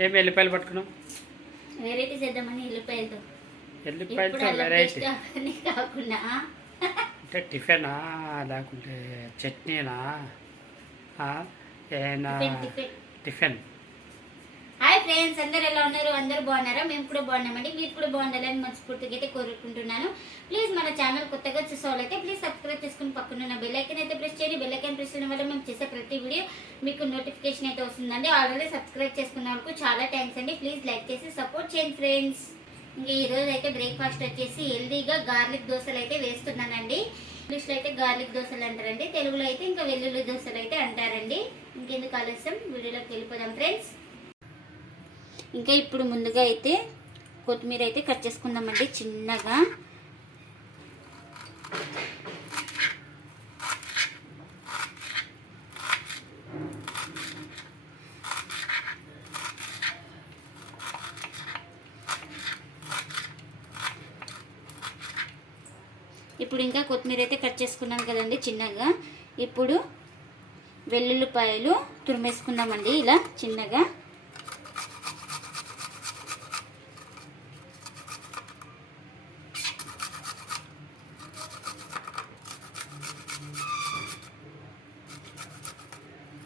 ఏం ఎల్లిపాయలు పట్టుకున్నాం వెరైటీ చేద్దామని ఎల్లిపాయలతో. ఎల్లిపాయలతో వెరైటీ. కాకుండా. అంటే టిఫినా లేకుంటే చట్నీనా? ఏనా? టిఫిన్. ఫ్రెండ్స్ అందరు ఎలా ఉన్నారు? అందరూ బాగున్నారా? మేము కూడా బాగున్నామండి. మీరు కూడా బాగుండాలని మనస్ఫూర్తిగా అయితే కోరుకుంటున్నాను. ప్లీజ్ మన ఛానల్ కొత్తగా చూసే వాళ్ళైతే ప్లీజ్ సబ్స్క్రైబ్ చేసుకుని పక్కన ఉన్న బెల్ అయితే ప్రెస్ చేయండి. బెల్లైకన్ ప్రెస్ చేయడం వల్ల మేము చేసే ప్రతి వీడియో మీకు నోటిఫికేషన్ అయితే వస్తుందండి. ఆల్రెడీ సబ్స్క్రైబ్ చేసుకున్న వాళ్ళకు చాలా థ్యాంక్స్ అండి. ప్లీజ్ లైక్ చేసి సపోర్ట్ చేయండి ఫ్రెండ్స్ ఇంకా ఈ అయితే బ్రేక్ఫాస్ట్ వచ్చేసి హెల్దీగా గార్లిక్ దోశలు అయితే వేస్తున్నానండి. ఇంగ్లీష్లో అయితే గార్లిక్ దోశలు అంటారండి. తెలుగులో అయితే ఇంకా వెల్లుల్లి దోశలు అయితే అంటారండి. ఇంకెందుకు ఆలస్యం? వీడియోలోకి వెళ్ళిపోదాం ఫ్రెండ్స్ ఇంకా ఇప్పుడు ముందుగా అయితే కొత్తిమీర అయితే కట్ చేసుకుందామండి చిన్నగా. ఇప్పుడు ఇంకా కొత్తిమీర అయితే కట్ చేసుకున్నాం కదండి చిన్నగా. ఇప్పుడు వెల్లుల్లిపాయలు తురిమేసుకుందామండి ఇలా చిన్నగా.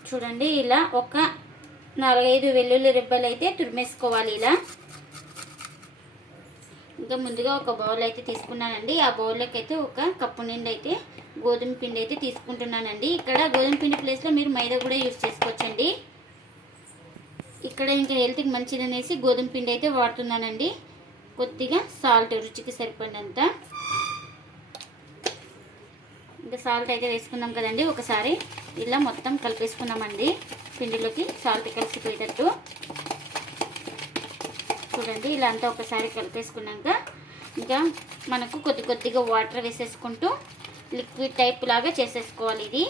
చూడండి ఇలా ఒక నాలుగైదు వెల్లుల్లి రిబ్బలు అయితే తురిమేసుకోవాలి ఇలా. ఇంకా ముందుగా ఒక బౌల్ అయితే తీసుకున్నానండి. ఆ బౌల్లోకి అయితే ఒక కప్పు నిండి అయితే గోధుమ పిండి అయితే తీసుకుంటున్నానండి. ఇక్కడ గోధుమ పిండి ప్లేస్లో మీరు మైదా కూడా యూస్ చేసుకోవచ్చండి. ఇక్కడ ఇంకా హెల్త్కి మంచిది అనేసి గోధుమ పిండి అయితే వాడుతున్నానండి. కొద్దిగా సాల్ట్ రుచికి సరిపడినంత. ఇంకా సాల్ట్ అయితే వేసుకున్నాం కదండి ఒకసారి. ఇలా మొత్తం కలిపేసుకున్నామండి. పిండిలోకి సాల్ట్ కలిసిపోయేటట్టు చూడండి ఇలా అంతా ఒకసారి కలిపేసుకున్నాక ఇంకా మనకు కొద్ది కొద్దిగా వాటర్ వేసేసుకుంటూ లిక్విడ్ టైప్ లాగా చేసేసుకోవాలి ఇది.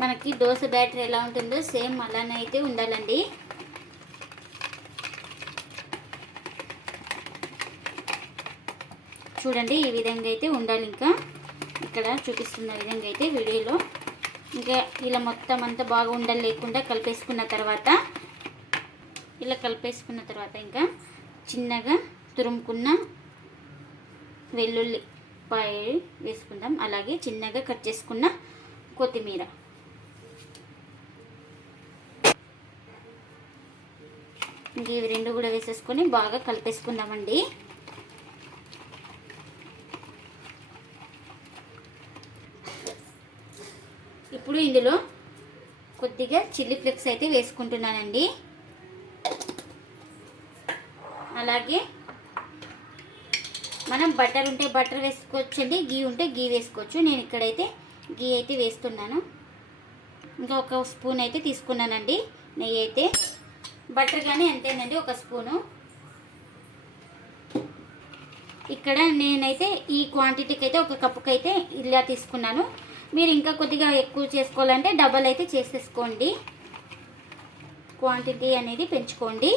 మనకి దోశ బ్యాటర్ ఎలా ఉంటుందో సేమ్ అలానే అయితే ఉండాలండి. చూడండి ఈ విధంగా అయితే ఉండాలి ఇంకా. ఇక్కడ చూపిస్తున్న విధంగా అయితే వీడియోలో. ఇంకా ఇలా మొత్తం అంతా బాగా ఉండాలి లేకుండా కలిపేసుకున్న తర్వాత ఇలా కలిపేసుకున్న తర్వాత ఇంకా చిన్నగా తురుముకున్న వెల్లుల్లి పాయ వేసుకుందాం. అలాగే చిన్నగా కట్ చేసుకున్న కొత్తిమీర. ఇంక ఇవి రెండు కూడా వేసేసుకొని బాగా కలిపేసుకుందామండి. ఇప్పుడు ఇందులో కొద్దిగా చిల్లీ ఫ్లెక్స్ అయితే వేసుకుంటున్నానండి. అలాగే మనం బటర్ ఉంటే బటర్ వేసుకోవచ్చండి గీ ఉంటే గీ వేసుకోవచ్చు. నేను ఇక్కడైతే గీ అయితే వేస్తున్నాను. ఇంకా ఒక స్పూన్ అయితే తీసుకున్నానండి. నెయ్యి అయితే బటర్ కానీ అంతేనండి ఒక స్పూను. ఇక్కడ నేనైతే ఈ క్వాంటిటీకి అయితే ఒక కప్పుకి అయితే ఇలా తీసుకున్నాను. మీరు ఇంకా కొద్దిగా ఎక్కువ చేసుకోవాలంటే డబల్ అయితే చేసేసుకోండి. క్వాంటిటీ అనేది పెంచుకోండి.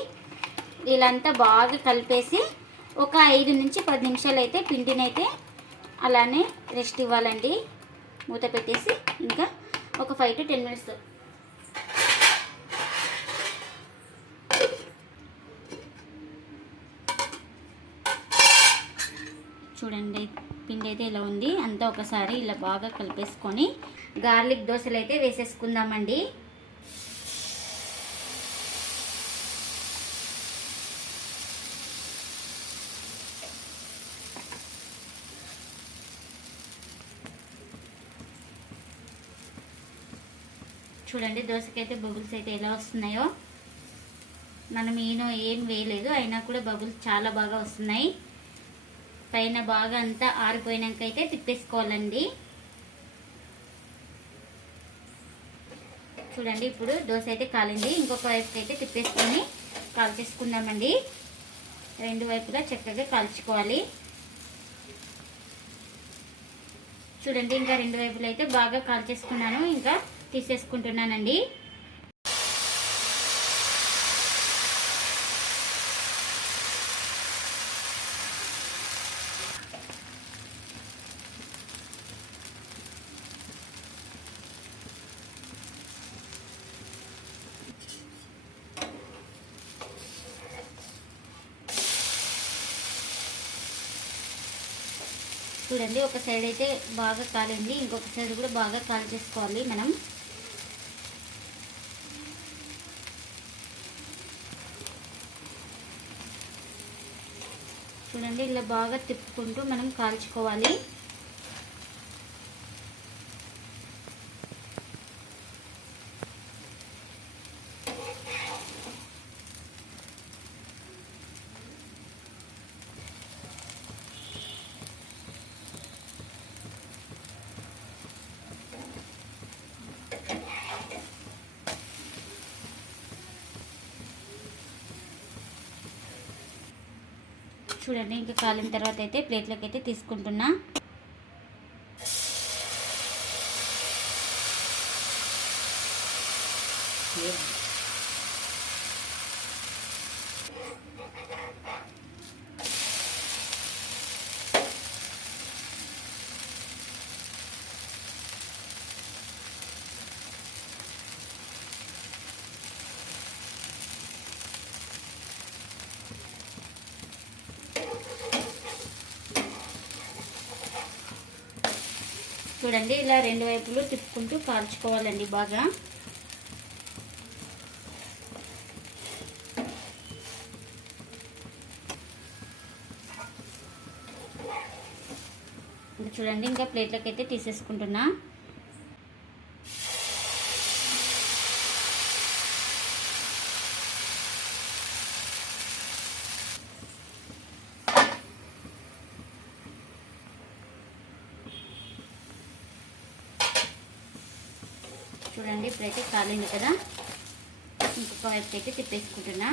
వీళ్ళంతా బాగా కలిపేసి ఒక ఐదు నుంచి పది నిమిషాలు అయితే పిండిని అయితే అలానే రెస్ట్ ఇవ్వాలండి. మూత పెట్టేసి ఇంకా ఒక ఫైవ్ టు టెన్ మినిట్స్ చూడండి పిండి అయితే ఇలా ఉంది. అంతా ఒకసారి ఇలా బాగా కలిపేసుకొని గార్లిక్ దోశలు అయితే వేసేసుకుందామండి. చూడండి దోశకైతే బబుల్స్ అయితే ఎలా వస్తున్నాయో. మనం ఏనో ఏం వేయలేదు అయినా కూడా బబుల్స్ చాలా బాగా వస్తున్నాయి. పైన బాగా అంతా ఆరిపోయినాక అయితే తిప్పేసుకోవాలండి. చూడండి ఇప్పుడు దోశ అయితే కాలింది. ఇంకొక వైపుకి అయితే తిప్పేసుకొని కాల్చేసుకుందామండి. రెండు వైపులా చక్కగా కాల్చుకోవాలి. చూడండి ఇంకా రెండు వైపులు అయితే బాగా కాల్చేసుకున్నాను. ఇంకా తీసేసుకుంటున్నానండి. చూడండి ఒక సైడ్ అయితే బాగా కాలింది ఇంకొక సైడ్ కూడా బాగా కాల్ చేసుకోవాలి మనం. చూడండి ఇలా బాగా తిప్పుకుంటూ మనం కాల్చుకోవాలి. చూడండి ఇంకా కాలిన తర్వాత అయితే ప్లేట్లోకి అయితే తీసుకుంటున్నా. చూడండి ఇలా రెండు వైపులు తిప్పుకుంటూ కాల్చుకోవాలండి బాగా. ఇంకా చూడండి ఇంకా ప్లేట్లోకి అయితే తీసేసుకుంటున్నా. చూడండి ఇప్పుడైతే కాలింది కదా. ఇంకొక వైపు అయితే తిప్పేసుకుంటున్నా.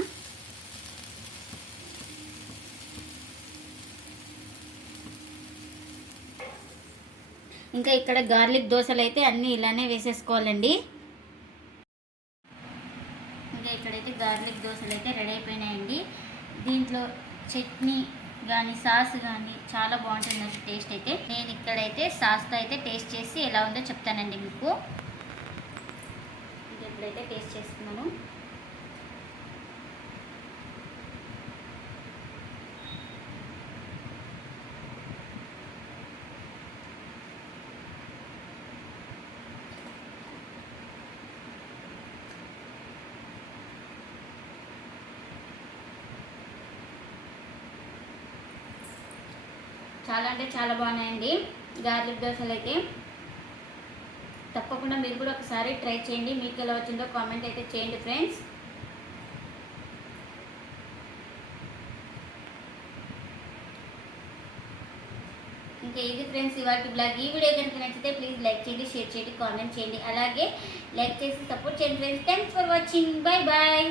ఇంకా ఇక్కడ గార్లిక్ దోశలు అయితే అన్నీ ఇలానే వేసేసుకోవాలండి. ఇంకా ఇక్కడైతే గార్లిక్ దోశలు అయితే రెడీ అయిపోయినాయండి. దీంట్లో చట్నీ కానీ సాస్ కానీ చాలా బాగుంటుందండి టేస్ట్ అయితే. నేను ఇక్కడైతే సాస్తో అయితే టేస్ట్ చేసి ఎలా ఉందో చెప్తానండి మీకు. ఇప్పుడైతే టేస్ట్ చేస్తున్నాను. చాలా అంటే చాలా బాగున్నాయండి. గార్లిక్ దోశలు అయితే తప్పకుండా మీరు కూడా ఒకసారి ట్రై చేయండి. మీకు ఎలా వచ్చిందో కామెంట్ అయితే చేయండి ఫ్రెండ్స్. ఇంకా ఇది ఫ్రెండ్స్ ఇవాటి బ్లాగ్. ఈ వీడియో కనుక నచ్చితే ప్లీజ్ లైక్ చేయండి షేర్ చేయండి కామెంట్ చేయండి. అలాగే లైక్ చేసి సపోర్ట్ చేయండి friends. Thanks for watching. Bye bye.